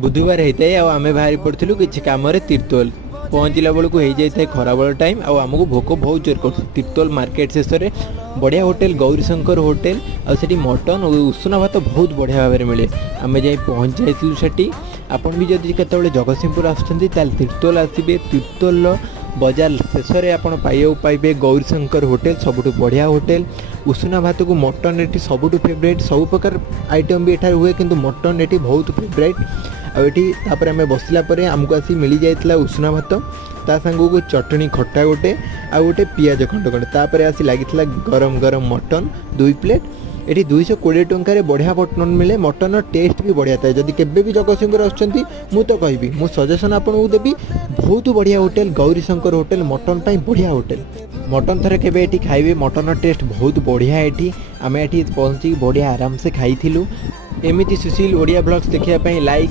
बुधवार होता है आम बाहरी पड़ू किसी कम तीर्तोल पहुँचला बेलू हो जाए खराबल टाइम आमको भोक बहुत जोर कर तीर्तोल मार्केट शेष में बढ़िया होटेल गौरीशंकर होटेल आठी मटन और उषुना भात बहुत बढ़िया भाव में मिले आम जा पहुँच जाइलु सेठी आपन भी जदि केतबेले जगतसिंहपुर आसुचंदी ताल तीर्तोल आसबे तीर्तोल बजार शेष में आप पाइबे गौरीशंकर होटेल सबुठ बढ़िया होटेल उषुना भात को मटन एटी सबुठ फेवरेट सब प्रकार आइटम भी एठार हुए किंतु मटन एटी बहुत फेवरेट आठी आम बसला आमको आसी मिल जाता उषुना भात ता सांग को चटनी खट्टा गोटे आ गोटे पियाज खंड खंड तापर आसी लगी गरम गरम मटन 2 प्लेट ये 220 टंकार बढ़िया मटन मिले मटन टेस्ट भी बढ़िया थाए जदि केबे भी जगतसिंहपुर आसुचंती मु तो कहबी मु सजेशन आपको देवी बहुत बढ़िया होटेल गौरीशंकर होटेल मटन पाई बढ़िया होटेल मटन थरे केबे एठी खाइबे मटन टेस्ट बहुत बढ़िया एठी आमे एठी पहुंची बढ़िया आराम से खाइथिलु एमिति सुशील ओडिया ब्लॉग्स देखिया पई लाइक